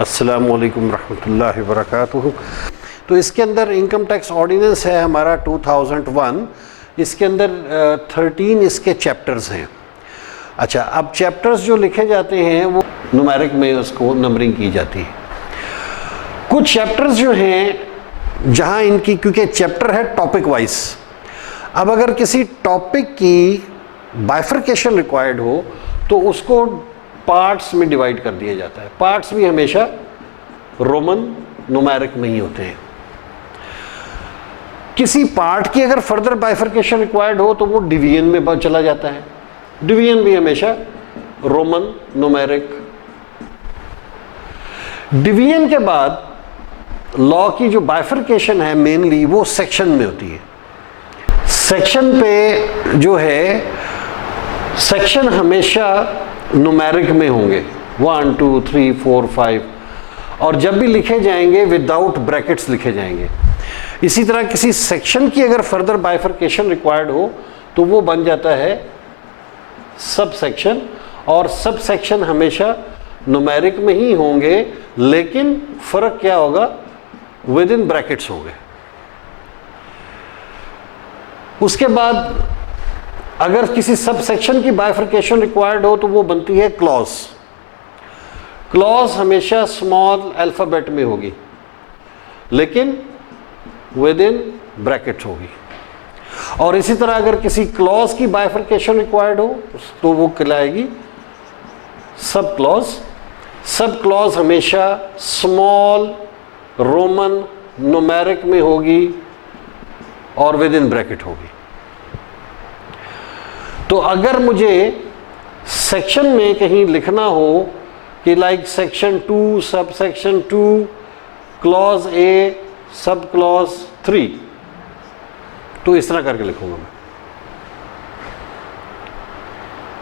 अस्सलामु अलैकुम रहमतुल्लाहि वबरकातुहू। तो इसके अंदर इनकम टैक्स ऑर्डिनेंस है हमारा 2001। इसके अंदर 13 इसके चैप्टर्स हैं। अच्छा, अब चैप्टर्स जो लिखे जाते हैं वो न्यूमेरिक में उसको नंबरिंग की जाती है। कुछ चैप्टर्स जो हैं जहाँ इनकी, क्योंकि चैप्टर है टॉपिक वाइज, अब अगर किसी टॉपिक की बाइफरकेशन रिक्वायर्ड हो तो उसको पार्ट्स में डिवाइड कर दिया जाता है। पार्ट्स भी हमेशा रोमन न्यूमेरिक में ही होते हैं। किसी पार्ट की अगर फर्दर बाइफरकेशन रिक्वायर्ड हो तो वो डिवीजन में चला जाता है। डिवीजन भी हमेशा रोमन न्यूमेरिक। डिवीजन के बाद लॉ की जो बाइफरकेशन है मेनली वो सेक्शन में होती है। सेक्शन पे जो है, सेक्शन हमेशा न्यूमेरिक में होंगे 1 2 3 4 5, और जब भी लिखे जाएंगे विदाउट ब्रैकेट्स लिखे जाएंगे। इसी तरह किसी सेक्शन की अगर फर्दर बाइफरकेशन रिक्वायर्ड हो तो वो बन जाता है सब सेक्शन, और सब सेक्शन हमेशा न्यूमेरिक में ही होंगे, लेकिन फर्क क्या होगा, विद इन ब्रैकेट्स होंगे। उसके बाद अगर किसी सब सेक्शन की बाइफरकेशन रिक्वायर्ड हो तो वो बनती है क्लॉज। क्लॉज हमेशा स्मॉल अल्फाबेट में होगी, लेकिन विद इन ब्रैकेट होगी। और इसी तरह अगर किसी क्लॉज की बाइफरकेशन रिक्वायर्ड हो तो वो कहलाएगी सब क्लॉज। सब क्लॉज हमेशा स्मॉल रोमन न्यूमेरिक में होगी और विद इन ब्रैकेट होगी। तो अगर मुझे सेक्शन में कहीं लिखना हो कि like section 2 sub section 2 clause A sub clause 3, तो इस तरह करके लिखूंगा मैं,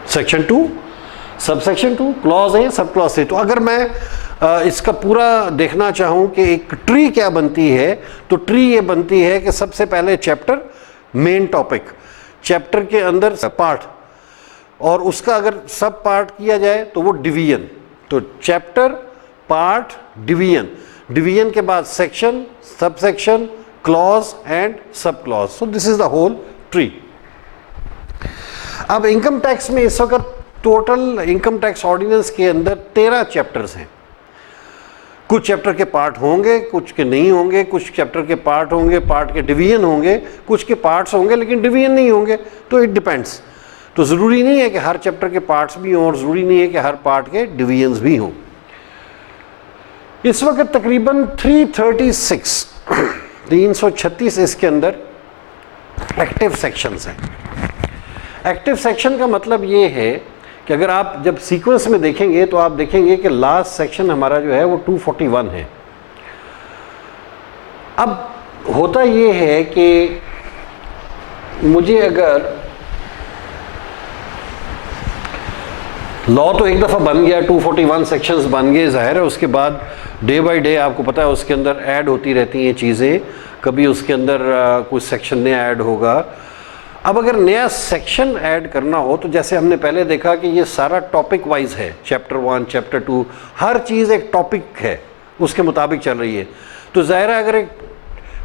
section 2 sub section 2 clause A sub clause 3। तो अगर मैं इसका पूरा देखना चाहूं कि एक ट्री क्या बनती है, तो ट्री ये बनती है कि सबसे पहले चैप्टर, मेन टॉपिक, चैप्टर के अंदर पार्ट, और उसका अगर सब पार्ट किया जाए तो वो डिवीजन। तो चैप्टर, पार्ट, डिवीजन, डिवीजन के बाद section, sub section, clause and sub clause. So this is the whole tree. अब इनकम टैक्स में इस वक्त टोटल इनकम टैक्स ऑर्डिनेंस के अंदर 13 चैप्टर्स हैं। कुछ चैप्टर के पार्ट होंगे, कुछ के नहीं होंगे, कुछ चैप्टर के पार्ट होंगे, पार्ट के डिवीजन होंगे, कुछ के पार्ट्स होंगे लेकिन डिवीजन नहीं होंगे। तो इट डिपेंड्स। तो ज़रूरी नहीं है कि हर चैप्टर के पार्ट्स भी हों और ज़रूरी नहीं है कि हर पार्ट के डिवीजन्स भी हों। इस वक्त तकरीबन 336 इसके अंदर एक्टिव सेक्शंस हैं। एक्टिव सेक्शन का मतलब ये है कि अगर आप जब सीक्वेंस में देखेंगे तो आप देखेंगे कि लास्ट सेक्शन हमारा जो है वो 241 है। अब होता ये है कि मुझे अगर लॉ तो एक दफ़ा बन गया, 241 सेक्शंस बन गए, ज़ाहिर है उसके बाद डे बाय डे आपको पता है उसके अंदर ऐड होती रहती हैं चीज़ें, कभी उसके अंदर कुछ सेक्शन नया ऐड होगा। अब अगर नया सेक्शन ऐड करना हो तो जैसे हमने पहले देखा कि ये सारा टॉपिक वाइज है, चैप्टर 1 चैप्टर 2, हर चीज़ एक टॉपिक है, उसके मुताबिक चल रही है। तो ज़ाहिर है अगर एक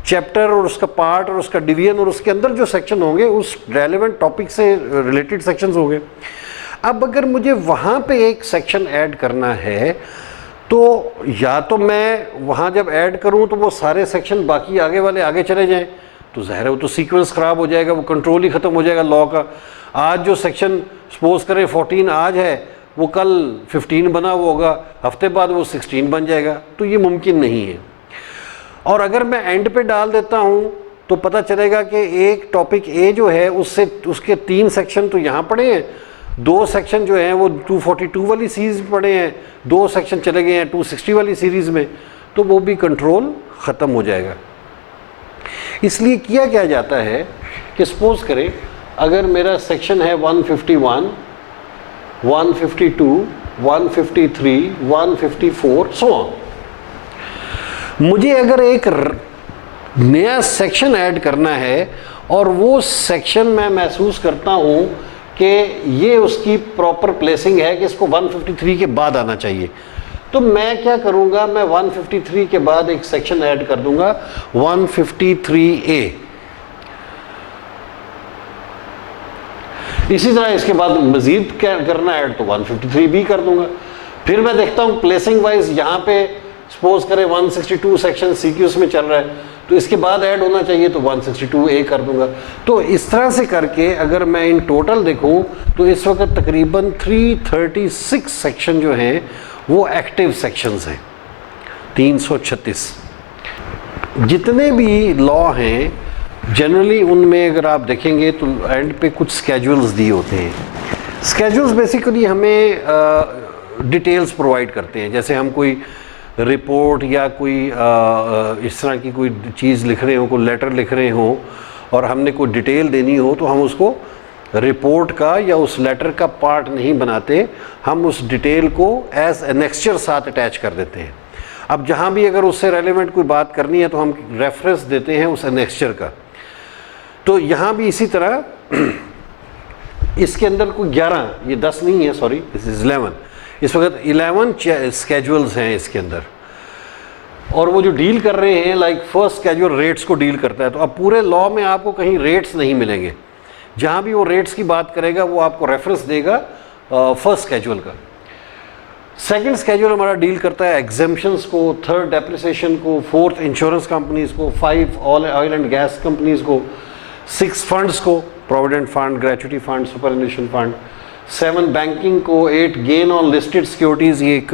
चैप्टर और उसका पार्ट और उसका डिवीजन और उसके अंदर जो सेक्शन होंगे उस रेलेवेंट टॉपिक से रिलेटेड सेक्शंस होंगे। अब अगर मुझे वहाँ पे एक सेक्शन ऐड करना है तो या तो मैं वहाँ जब ऐड करूँ तो वो सारे सेक्शन बाकी आगे वाले आगे चले जाएं, तो ज़ाहिर है वो तो सीक्वेंस ख़राब हो जाएगा, वो कंट्रोल ही ख़त्म हो जाएगा लॉ का। आज जो सेक्शन सपोज करें 14 आज है, वो कल 15 बना हुआ होगा, हफ्ते बाद वो 16 बन जाएगा, तो ये मुमकिन नहीं है। और अगर मैं एंड पे डाल देता हूँ तो पता चलेगा कि एक टॉपिक ए जो है उससे उसके 3 सेक्शन तो यहाँ पड़े हैं, 2 सेक्शन जो हैं वो 242 वाली सीरीज़ पड़े हैं, 2 सेक्शन चले गए हैं 260 वाली सीरीज़ में, तो वो भी कंट्रोल ख़त्म हो जाएगा। इसलिए किया क्या जाता है कि सपोज करें अगर मेरा सेक्शन है 151, 152, 153, 154 सो ऑन, मुझे अगर एक नया सेक्शन ऐड करना है और वो सेक्शन मैं महसूस करता हूँ कि ये उसकी प्रॉपर प्लेसिंग है कि इसको 153 के बाद आना चाहिए, तो मैं क्या करूंगा, मैं 153 के बाद एक सेक्शन ऐड कर दूंगा 153A। इसी तरह इसके बाद मजीद क्या करना ऐड, तो 153B कर दूंगा। फिर मैं देखता हूं प्लेसिंग वाइज, यहां पे सपोज करें 162 सेक्शन CQs में चल रहा है, तो इसके बाद ऐड होना चाहिए तो 162A कर दूंगा। तो इस तरह से करके अगर मैं इन टोटल देखूं तो इस वक्त तकरीबन 336 सेक्शन जो हैं वो एक्टिव सेक्शंस हैं, 336। जितने भी लॉ हैं जनरली उनमें अगर आप देखेंगे तो एंड पे कुछ स्केड्यूल्स दिए होते हैं। स्केड्यूल्स बेसिकली हमें डिटेल्स प्रोवाइड करते हैं, जैसे हम कोई रिपोर्ट या कोई इस तरह की कोई चीज़ लिख रहे हो, कोई लेटर लिख रहे हो और हमने कोई डिटेल देनी हो, तो हम उसको रिपोर्ट का या उस लेटर का पार्ट नहीं बनाते, हम उस डिटेल को एज एनेक्स्चर साथ अटैच कर देते हैं। अब जहाँ भी अगर उससे रेलेवेंट कोई बात करनी है तो हम रेफरेंस देते हैं उस एनेक्स्चर का। तो यहाँ भी इसी तरह इसके अंदर कोई 11, ये 10 नहीं है, सॉरी दिस इज 11, इस वक्त 11 स्केड्यूल्स हैं इसके अंदर। और वो जो डील कर रहे हैं, लाइक फर्स्ट स्केड्यूल रेट्स को डील करता है। तो अब पूरे लॉ में आपको कहीं रेट्स नहीं मिलेंगे, जहाँ भी वो रेट्स की बात करेगा वो आपको रेफरेंस देगा फर्स्ट स्केड्यूल का। सेकंड स्केड्यूल हमारा डील करता है एग्जेम्पशंस को, थर्ड डेप्रिसिएशन को, फोर्थ इंश्योरेंस कंपनीज को, 5 ऑयल एंड गैस कंपनीज को, 6 फंड्स को, provident fund, gratuity fund, superannuation fund, 7 banking को, 8 गेन ऑन लिस्टेड सिक्योरिटीज़, ये एक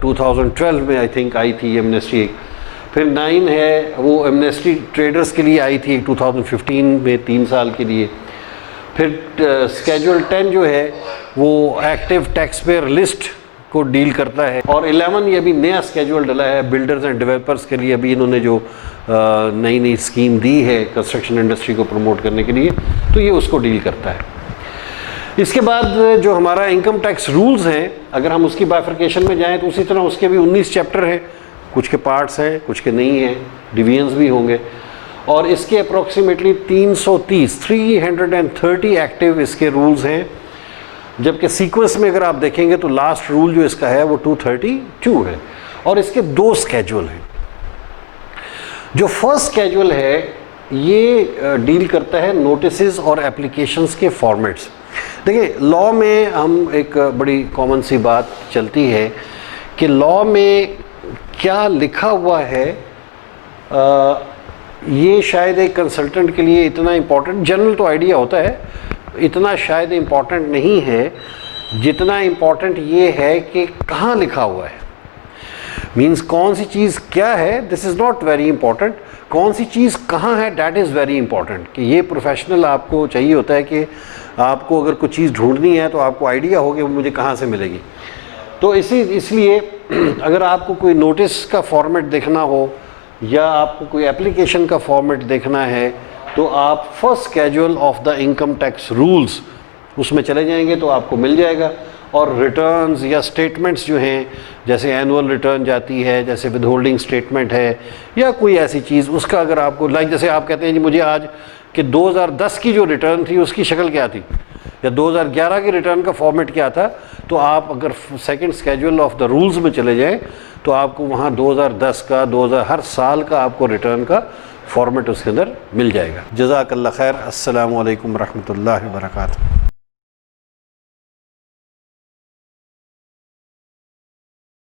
2012 में आई थिंक आई थी एमनेस्टी एक। फिर 9 है वो एमनेस्टी ट्रेडर्स के लिए आई थी 2015 में 3 साल के लिए। फिर स्केड्यूल 10 जो है वो एक्टिव टैक्स पेयर लिस्ट को डील करता है। और 11 ये अभी नया स्केड्यूल डला है बिल्डर्स एंड डेवलपर्स के लिए, अभी इन्होंने जो नई नई स्कीम दी है कंस्ट्रक्शन इंडस्ट्री को प्रमोट करने के लिए, तो ये उसको डील करता है। इसके बाद जो हमारा इनकम टैक्स रूल्स हैं, अगर हम उसकी बाइफर्केशन में जाएं तो उसी तरह उसके भी 19 चैप्टर हैं, कुछ के पार्ट्स हैं कुछ के नहीं हैं, डिवीजन्स भी होंगे। और इसके अप्रॉक्सीमेटली 330 एक्टिव इसके रूल्स हैं, जबकि सीक्वेंस में अगर आप देखेंगे तो लास्ट रूल जो इसका है वो 232 है। और इसके 2 स्केड्यूल हैं। जो फर्स्ट स्केड्यूल है ये डील करता है नोटिसेस और एप्लीकेशंस के फॉर्मेट्स। देखिए लॉ में हम एक बड़ी कॉमन सी बात चलती है कि लॉ में क्या लिखा हुआ है ये शायद एक कंसल्टेंट के लिए इतना इम्पोर्टेंट, जनरल तो आइडिया होता है, इतना शायद इम्पोर्टेंट नहीं है जितना इम्पोर्टेंट ये है कि कहाँ लिखा हुआ है। मीन्स कौन सी चीज़ क्या है, this is not very important, कौन सी चीज़ कहाँ है दैट इज़ वेरी इंपॉर्टेंट। कि ये प्रोफेशनल आपको चाहिए होता है कि आपको अगर कुछ चीज़ ढूंढनी है तो आपको आइडिया हो कि वो मुझे कहाँ से मिलेगी। तो इसलिए अगर आपको कोई नोटिस का फॉर्मेट देखना हो या आपको कोई एप्लीकेशन का फॉर्मेट देखना है तो आप first schedule of the income tax rules उसमें चले जाएंगे तो आपको मिल जाएगा। और रिटर्न्स या स्टेटमेंट्स जो हैं, जैसे एनुअल रिटर्न जाती है, जैसे विदहोल्डिंग स्टेटमेंट है या कोई ऐसी चीज़, उसका अगर आपको लाइक जैसे आप कहते हैं जी मुझे आज कि 2010 की जो रिटर्न थी उसकी शक्ल क्या थी या 2011 की रिटर्न का फॉर्मेट क्या था, तो आप अगर second schedule of the rules में चले जाएं तो आपको वहाँ 2010 का 2000 हर साल का आपको रिटर्न का फॉर्मेट उसके अंदर मिल जाएगा। जज़ाकल्लाह खैर। अस्सलामु अलैकुम रहमतुल्लाहि व बरकातहू।